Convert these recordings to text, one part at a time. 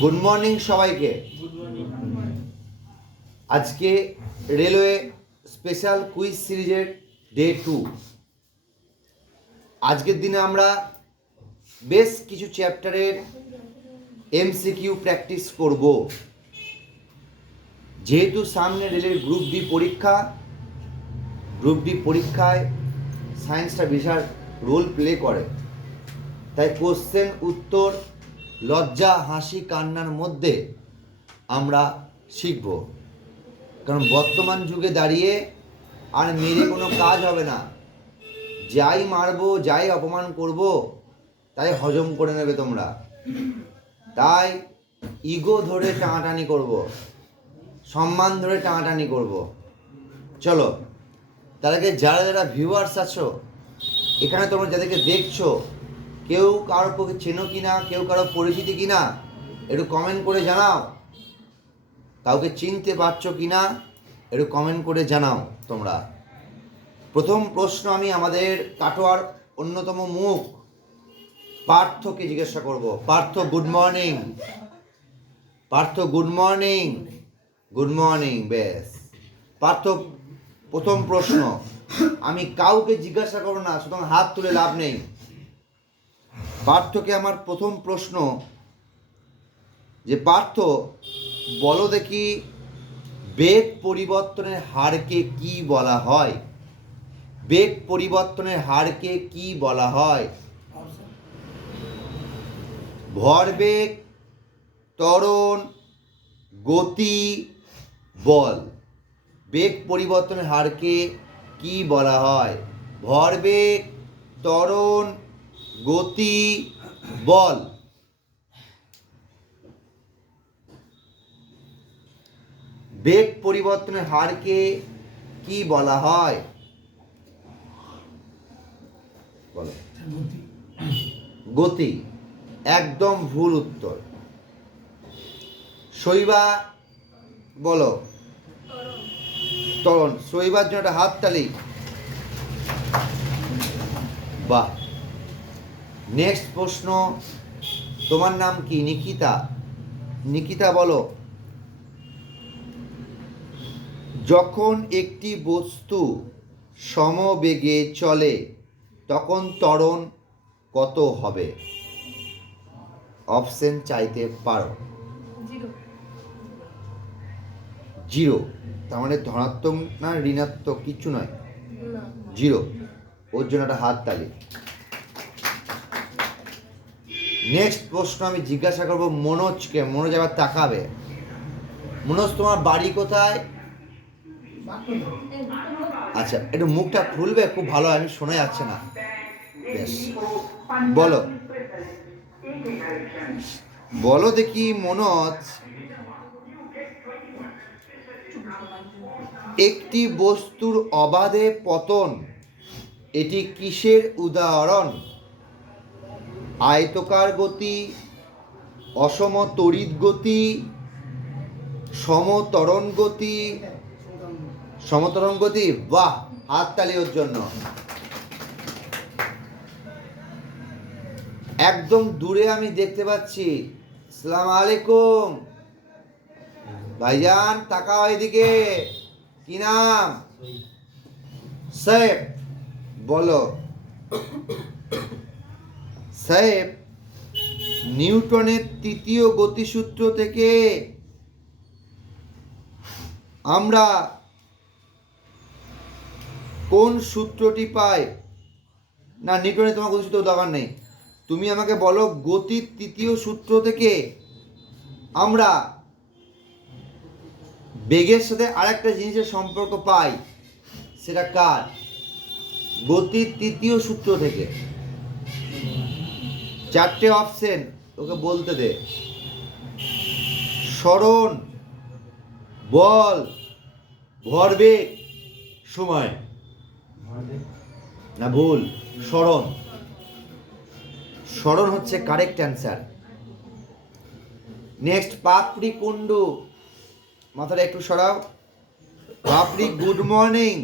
Good morning সবাইকে। আজকে railway special quiz সিরিজের ডে 2। আজকের দিনে আমরা বেশ কিছু চ্যাপ্টারের এমসিকিউ প্র্যাকটিস করব। যেহেতু সামনে রেলের গ্রুপ ডি পরীক্ষায় সায়েন্সটা বিশাল রোল প্লে করে, তাই কোশ্চেন উত্তর লজ্জা হাসি কান্নার মধ্যে আমরা শিখব। কারণ বর্তমান যুগে দাঁড়িয়ে আর মেরে কোনো কাজ হবে না। যাই মারবো, যাই অপমান করব, তাই হজম করে নেবে তোমরা। তাই ইগো ধরে টানাটানি করব, সম্মান ধরে টানাটানি করব। চলো, তার আগে যারা যারা ভিউয়ার্স আছো এখানে, তোমরা যাদেরকে দেখছো, কেউ কারোর পক্ষে চেনো কিনা, কেউ কারো পরিচিতি কিনা একটু কমেন্ট করে জানাও। কাউকে চিনতে পারছো কিনা একটু কমেন্ট করে জানাও তোমরা। প্রথম প্রশ্ন আমি আমাদের কাটোয়ার অন্যতম মুখ পার্থকে জিজ্ঞাসা করব। Partha, good morning. Partha, good morning. Good morning. বেশ পার্থ, প্রথম প্রশ্ন আমি কাউকে জিজ্ঞাসা করবো না, সুতরাং হাত তুলে লাভ নেই। পার্থকে আমার প্রথম প্রশ্ন, যে পার্থ বলো দেখি, বেগ পরিবর্তনের হারকে কি বলা হয়? বেগ পরিবর্তনের হারকে কি বলা হয়? ভরবেগ, ত্বরণ, গতি, বল। বেগ পরিবর্তনের হারকে কি বলা হয়? ভরবেগ, ত্বরণ, গতি, বল। বেগ পরিবর্তনের হারকে কি বলা হয়? বলো। গতি। একদম ভুল উত্তর। শৈবা বলো। ত্বরণ। শৈবার জন্য একটা হাততালি। বাহ। নেক্সট প্রশ্ন, তোমার নাম কি? নিকিতা। নিকিতা বলো, যখন একটি বস্তু সমবেগে চলে তখন ত্বরণ কত হবে? অপশন চাইতে পারো। জিরো। তার মানে ধনাত্মক না ঋণাত্মক কিচ্ছু নয়, জিরো। ওর জন্য একটা হাততালি। নেক্সট প্রশ্ন আমি জিজ্ঞাসা করবো মনোজকে। মনোজ আবার তাকাবে। মনোজ, তোমার বাড়ি কোথায়? আচ্ছা, একটু মুখটা খুলবে, খুব ভালো, আমি শোনা যাচ্ছে না। বেশ, বলো। বলো দেখি মনোজ, একটি বস্তুর অবাধে পতন এটি কিসের উদাহরণ? আয়তকার গতি, অসম তড়িৎ গতি, সমত্বরণ গতি। সমত্বরণ গতি। বাহ, হাততালি ওর জন্য। একদম দূরে আমি দেখতে পাচ্ছি। আসসালামু আলাইকুম ভাইজান, তাকাও এদিকে। কি নাম? সাহেব। বলো সাহেব, নিউটনের তৃতীয় গতিসূত্র থেকে আমরা কোন সূত্রটি পাই? না, নিউটনের তোমার গতিসূত্র দরকার নেই। তুমি আমাকে বলো, গতির তৃতীয় সূত্র থেকে আমরা বেগের সাথে আরেকটা জিনিসের সম্পর্ক পাই, সেটা কার? গতির তৃতীয় সূত্র থেকে। চারটে অপশন ওকে বলতে দে। সরণ, বল, ভরবেগ, সময়। না, ভুল। সরণ। সরণ হচ্ছে কারেক্ট অ্যান্সার। নেক্সট, পাপড়ি কুন্ডু। মাথাটা একটু সরাও। পাপড়ি, গুড মর্নিং।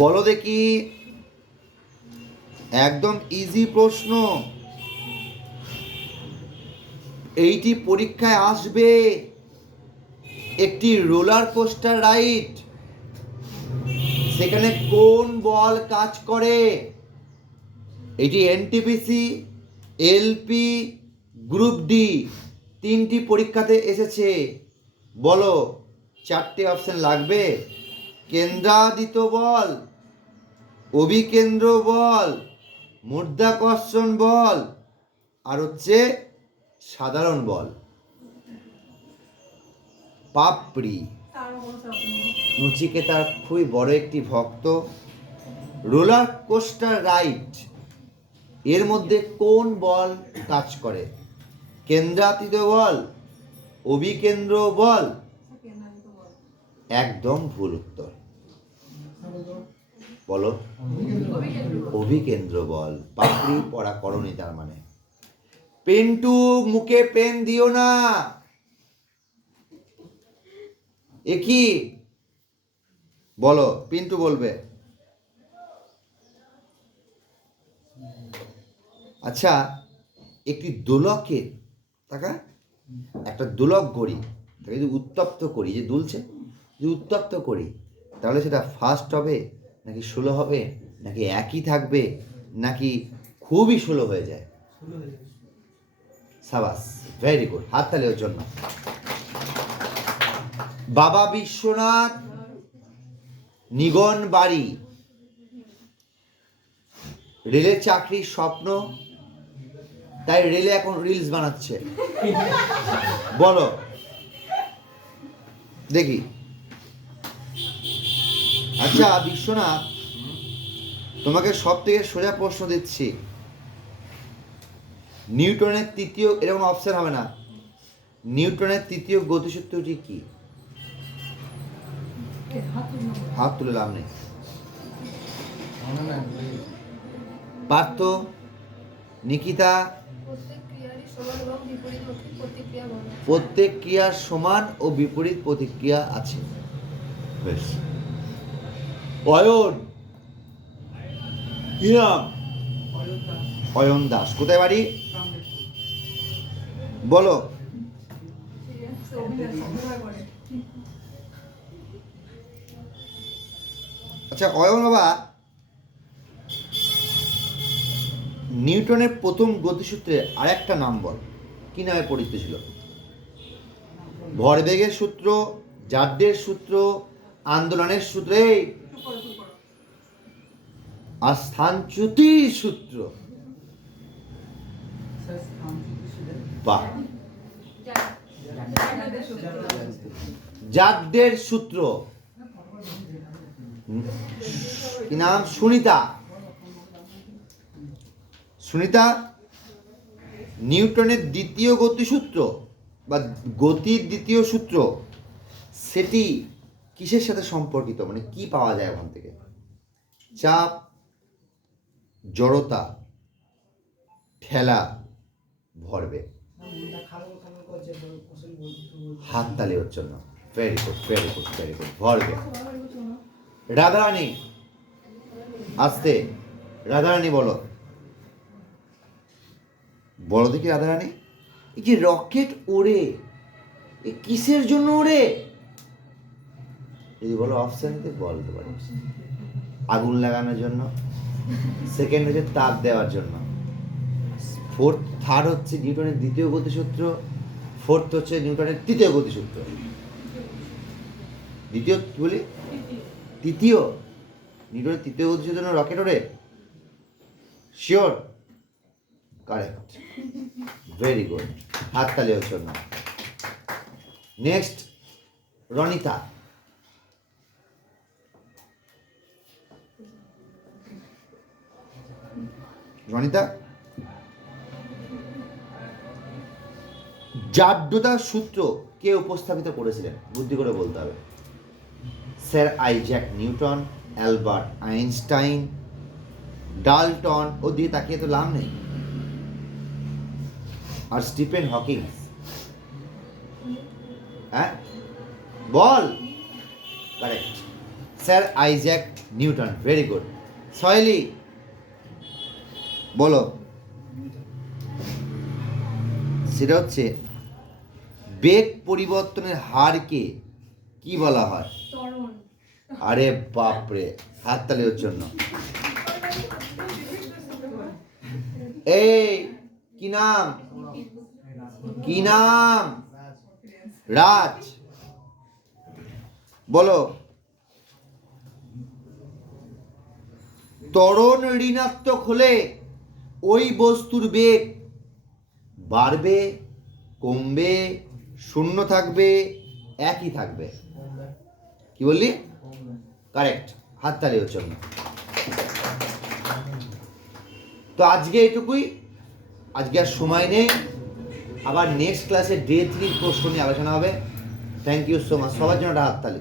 বলো দেখি, একদম ইজি প্রশ্ন, এইটি পরীক্ষায় আসবে। একটি রোলার কোস্টার রাইড, সেখানে কোন বল কাজ করে? এটি এনটিপিসি, এলপি, গ্রুপ ডি, তিনটি পরীক্ষাতে এসেছে। বলো, চারটে অপশন লাগবে। কেন্দ্রাদিত বল, অভিকেন্দ্র বল, মধ্যাকর্ষণ বল, আর হচ্ছে সাধারণ বল। পাপড়ি নচিকেতার খুবই বড় একটি ভক্ত। রোলার কোস্টার রাইড, এর মধ্যে কোন বল কাজ করে? কেন্দ্রাতীত বল, অভিকেন্দ্র বল? একদম ভুল উত্তর। বলো, অভিকেন্দ্র বল। পাপড়ি পড়া করনি তার মানে। পেন্টু, মুখে পেন দিও না। এ কি? বলো, পিন্টু বলবে। আচ্ছা, একটি দোলকের টাকা, একটা দোলক ঘড়ি তাকে যদি উত্তপ্ত করি, যে দুলছে, যদি উত্তপ্ত করি, তাহলে সেটা ফাস্ট হবে নাকি স্লো হবে, নাকি একই থাকবে, নাকি খুবই স্লো হয়ে যায়? সাবাস, ভেরি গুড, হাততালি ওর জন্য। বাবা বিশ্বনাথ নিগন বাড়ি, রেলের চাকরির স্বপ্ন, তাই রেলে এখন রিলস বানাচ্ছে। বলো দেখি। আচ্ছা বিশ্বনাথ, তোমাকে সব থেকে সোজা প্রশ্ন দিচ্ছি। নিউটনের তৃতীয়, এরকম অপশন হবে না, নিউটনের তৃতীয় গতিসূত্রটি কি? হাত তুলে লাভ নেই। পার্থ, নিকিতা? প্রত্যেক ক্রিয়ার সমান ও বিপরীত প্রতিক্রিয়া আছে। বেশ। অয়ন, কি নাম? অয়ন দাস। কোথায় বাড়ি? বলো। আচ্ছা অয়ন বাবা, নিউটনের প্রথম গতিসূত্রে আরেকটা নাম বল, কি নামে পরিচিত ছিল? ভরবেগের সূত্র, জাড্ডের সূত্র, আন্দোলনের সূত্রে, আর স্থানচ্যুতির সূত্র। বাহ, জাড্ডের সূত্র। কি নাম? সুনিতা। সুনিতা, নিউটনের দ্বিতীয় গতিসূত্র বা গতির দ্বিতীয় সূত্র, সেটি কিসের সাথে সম্পর্কিত? মানে কি পাওয়া যায় ওখান থেকে? চাপ, জড়তা, ঠেলা, ভরবেগ। হাততালি ওর জন্য। Very good, very good, very good. ভরবেগ। রাধারানী, আস্তে। রাধারানী বলো। বলো দেখি রাধারানী, এই যে রকেট ওড়ে, এ কিসের জন্য ওড়ে? যদি বলো অপশন দিতে বলতে পারি। আগুন লাগানোর জন্য, সেকেন্ড হচ্ছে তাপ দেওয়ার জন্য, থার্ড হচ্ছে নিউটনের দ্বিতীয় গতিসূত্র, ফোর্থ হচ্ছে নিউটনের তৃতীয় গতিসূত্র। দ্বিতীয় কি বলি? তৃতীয়। নিউটনের তৃতীয় গতিসূত্রের জন্য রকেট ওড়ে? শিওর? কারেক্ট, ভেরি গুড, হাততালি ওর জন্য। নেক্সট, রনিতা। রনিতা, জাড্যতার সূত্র কে উপস্থাপিত করেছিলেন? বুদ্ধি করে বলতে হবে। Sir Isaac Newton, Albert Einstein, Dalton, ও দিয়ে তাকিয়ে তো লাভ নেই, আর স্টিফেন হকিং। হ্যাঁ বল। Correct, sir Isaac Newton. Very good. সয়েলি বলো। সেটা হচ্ছে বেগ পরিবর্তনের হারকে কি বলা হয়? ত্বরণ। আরে বাপরে, হাততালি ওর জন্য। এই কি নাম? কি নাম? রাজ, বলো। ত্বরণ ঋণাত্মক হলে ওই বস্তুর বেগ বাড়বে, কমবে, শূন্য থাকবে, একই থাকবে? কি বললি? কারেক্ট, হাততালি ওর জন্য। তো আজকে এটুকুই, আজকে আর সময় নেই, আবার নেক্সট ক্লাসে ডে 3 প্রশ্ন নিয়ে আলোচনা হবে। থ্যাংক ইউ সো মাচ, সবার জন্য একটা হাততালি।